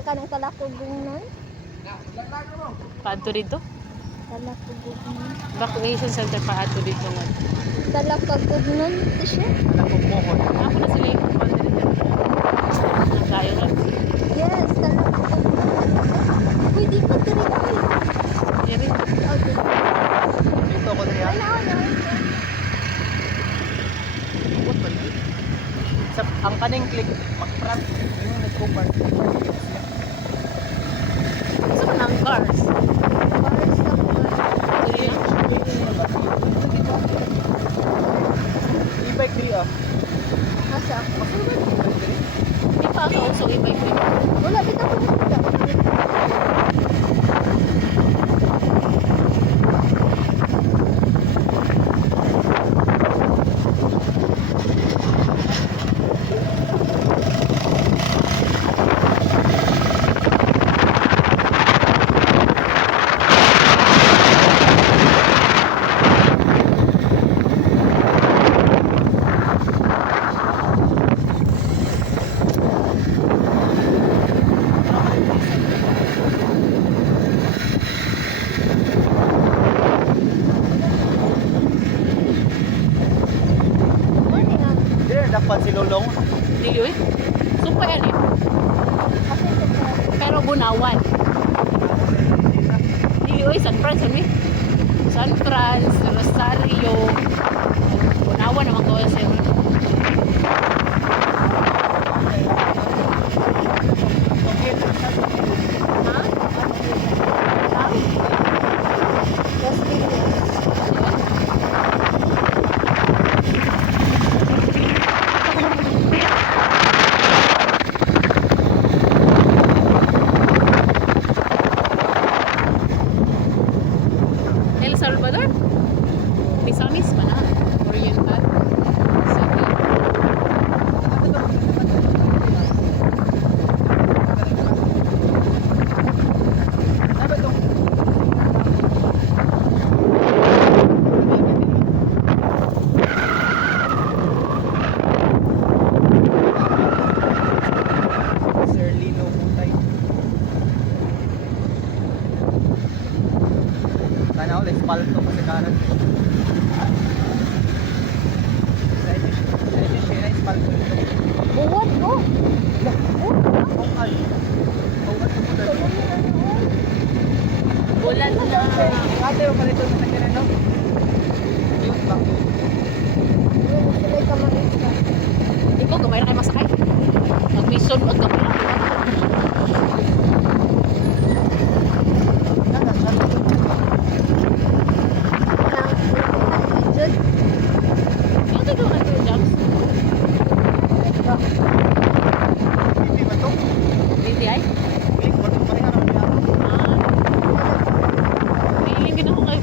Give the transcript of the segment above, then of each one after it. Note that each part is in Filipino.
kanang talakugong nun. Paadto dito. Talakugong nun. Evacuation center paadto dito nga. Talakugong nun. Ito siya. Ako na sila yung kumpanya dito. Ang tayo nga. Yes, talakugong nun. Uy, di ba diri ko eh. Diri. Oh, di ba? Dito ko niya. Wala ako na. Sa ang kaning click mag-prat yung nag-cover. Gusto ko ng cars. Bars na po. Diri lang. E-bike diri ah. Asa? Di pa ako uso i-bike dito. Wala, bitaw ko na. Morning ah. Diri dapat si Lolong. Dili eh. Supa yan eh. Kasi ito po. Pero Bunawan. Dili eh. San Franz ano eh. San Franz, Rosario. Bunawan naman ko sir. Ha? Yes, yes. El Salvador. Misamis pa na. Oriental. City. Ano to? Sir Lino Mutay. Sana ulit palto kasi kanan. Sa inyo siya ay palto ito. Buwan ko. Bungkal. Bungkal ko po dali. Bulan na. Ate, yung palito na sakyan no? Yung bako. Sila ka mag-isa. Ikaw, gamay na kayo masakay. Mag-mission mo, gamay na. Yung tayo na ito, Jax. Hindi ba to? BTI? Click mo ito pa rin harap niya. Feeling din ako kay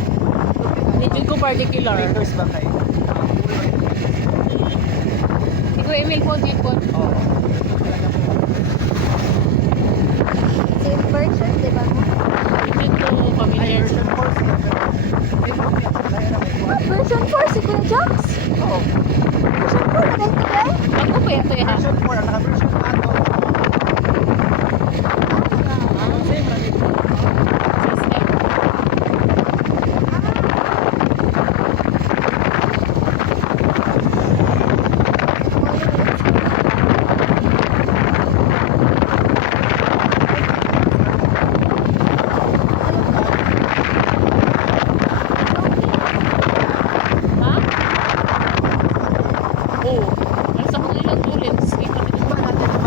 Legend ko particular. Makers ba kayo? Hindi ko email po, tweet po. Oo. Same version, di ba? Legend ko familiar. Version 4 sila. What version 4 si Kuya Jax? Oo. Version 4 na ganito ba? Ako pa ito eh ha. Version 4, ang naka-version ato. Same na dito. System. Ha? Oo. Nasa ko nilang ulit. Sige kami dito.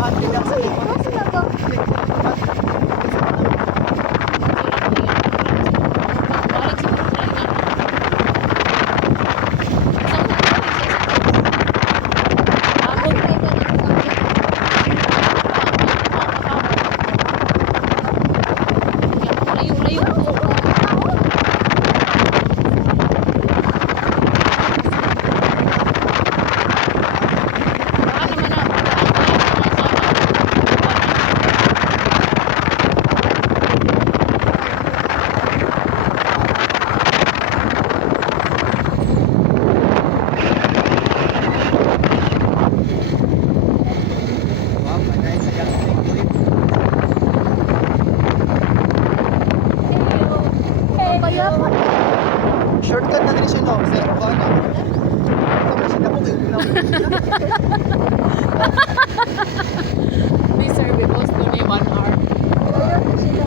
We serve it was to 1 hour. Ayun na sila.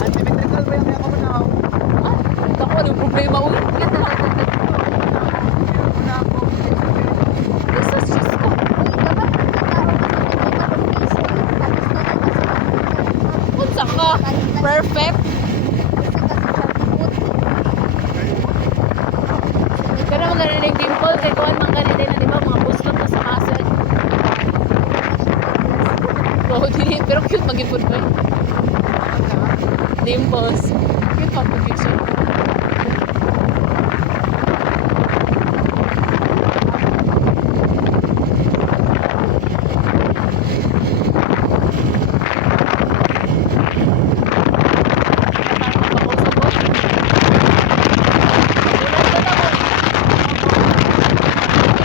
Anti-metrical ba yung kaya ko na ako? Ako, anong problema ulit? Jesus, Diyos ko. Unsa ka? Perfect. Pero mga narinig dimple, kay kuhan mga ganito na, di ba? Mga bustot na sa muscle. Oo, dili. Pero cute mag-ipon mo. Dimples. Cute mag-ipon siya.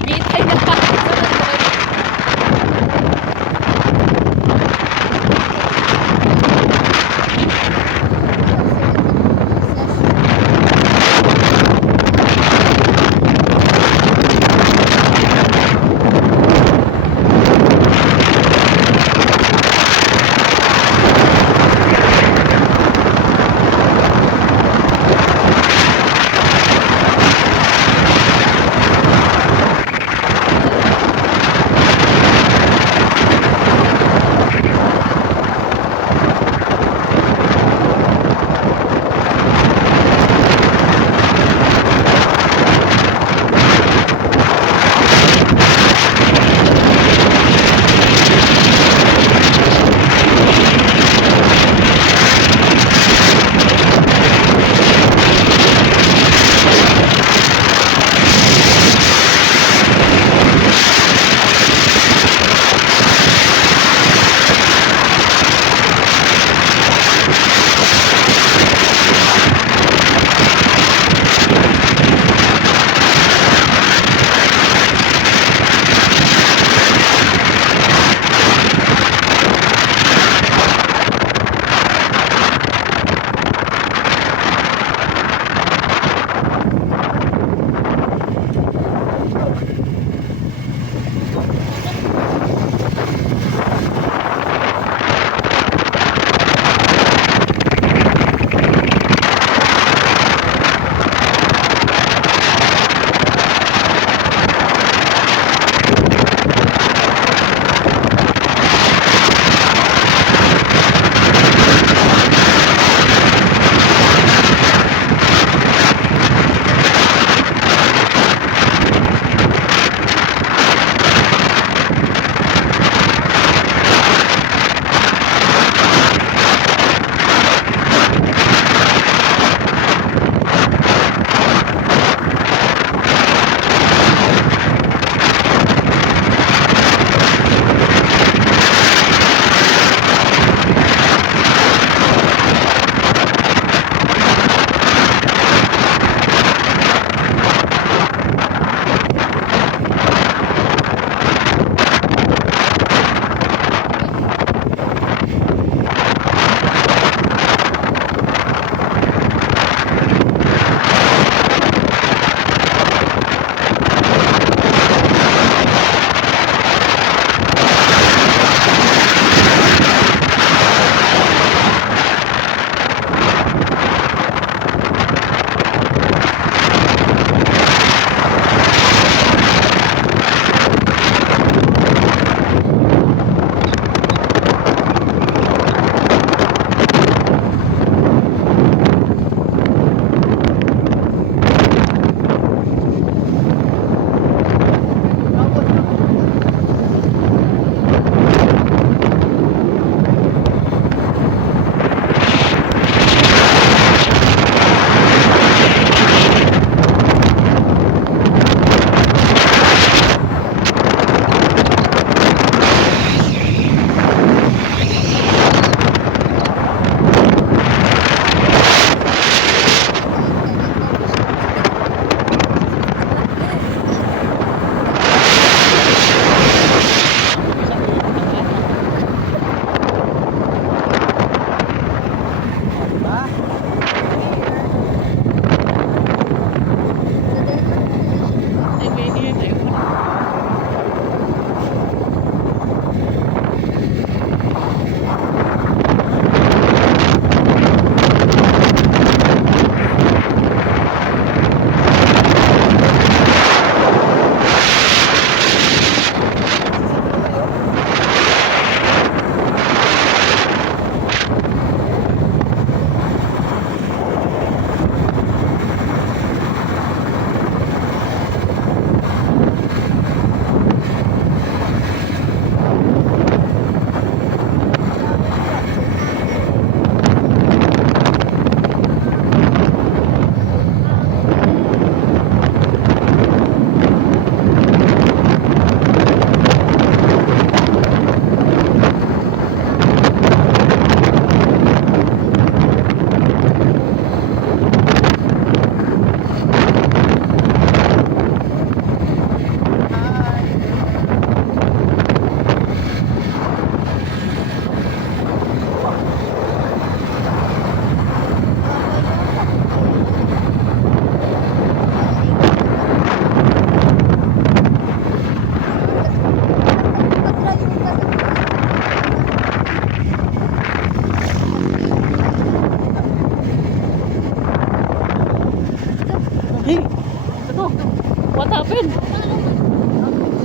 Gitay na ka.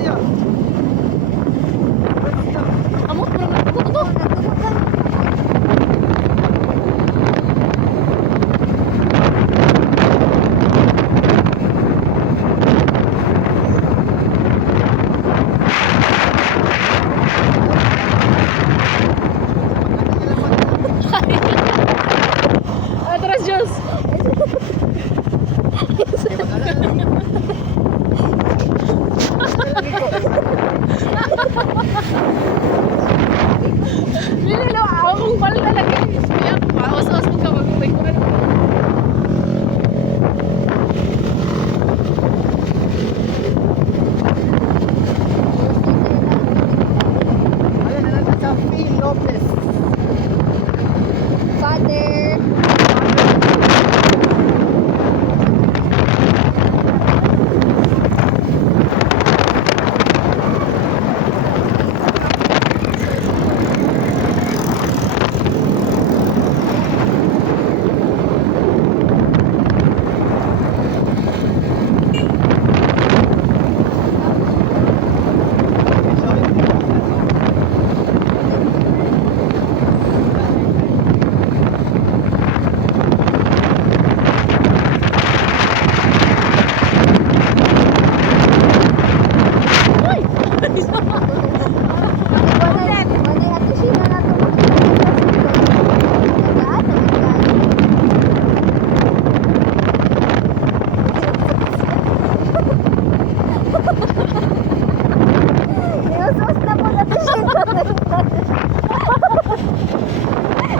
siya. Amot mo naman. Ito, ito. Atras, Diyos. Nililo, akong pala talaga. Kaya, paos-os mo ka. Mag-ubay ko na naman. Ayan, nalala sa Phil Lopez. Father.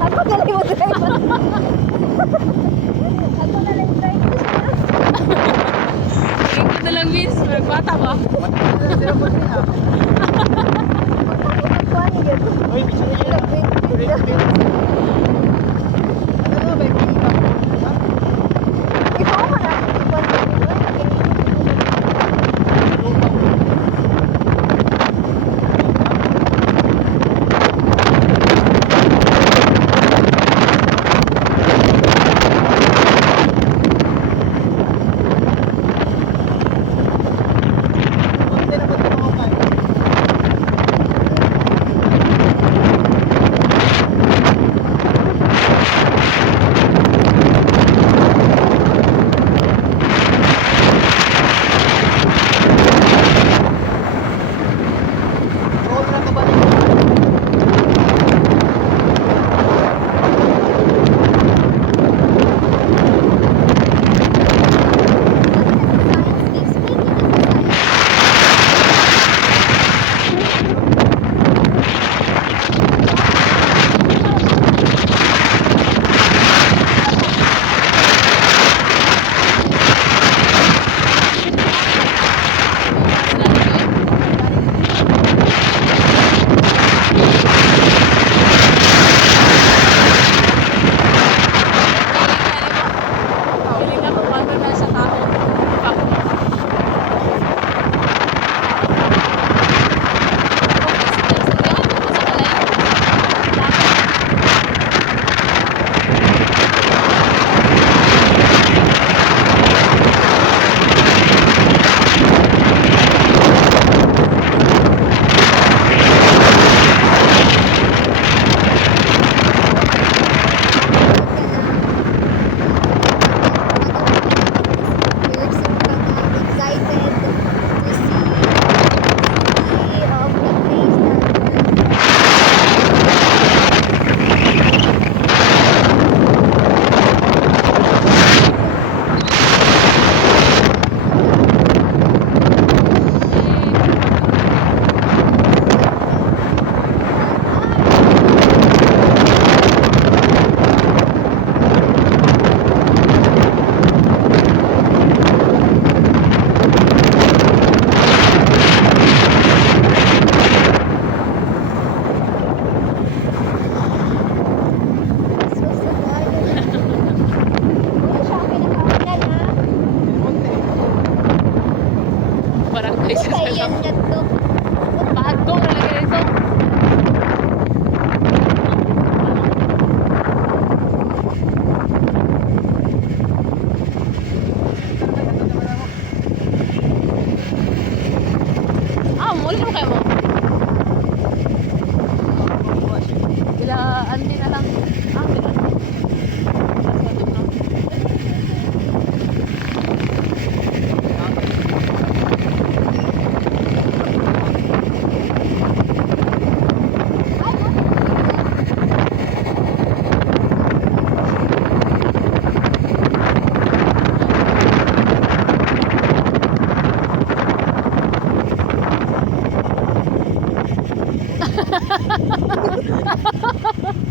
Ako galing mo drive. Ako galing drive. Tingin ko na lang, Vince. Bata ba? Sila po niya. Uy, bisa niya. Ano ba yung Ikaw mo na.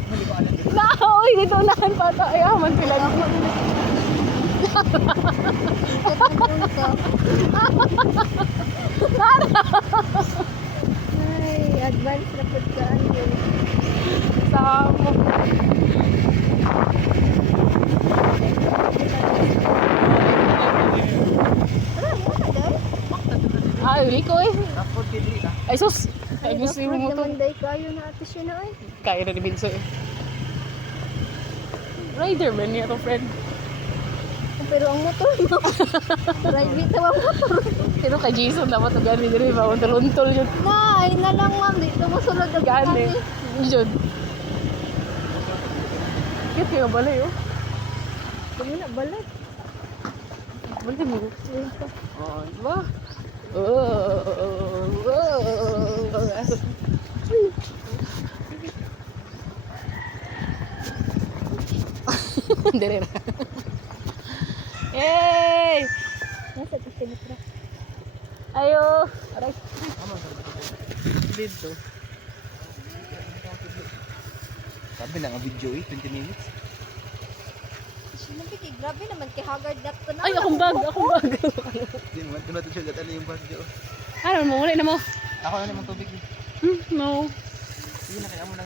Hindi ko alam dito. Uy, dito unahan pa ito. Ay, man sila. Ay, advance na po ka. Samo. Ano mo ka daw? Ay, uli ko eh. Ako dili ka. Ay, sus. Ay, gusto Off-road mo mo naman dahi kayo na ate siya na ay. Kaya na ni Binso eh. Rider man niya to, friend. Pero ang motor mo. Private na ang motor. Pero kay Jason dapat na gani diri ba untol-untol yun. Nay, na lang ma'am. Dito mo sulod ang Gani. Yun. Cute kayo balay oh. Kami na balay. Balay mo. Ayun pa. Oh, diba? Oh. Dire na. Yay! Nasa ito sinitra. Ayo. Aray. Dito. Sabi na nga video eh, 20 minutes. Nabigay, grabe naman kay Haggard that to na. Ay, akong bag. Hindi naman, doon natin siya gatan yung video. Ano mo, wala na mo. Ako na naman tubig eh. No. Sige na, kaya mo na.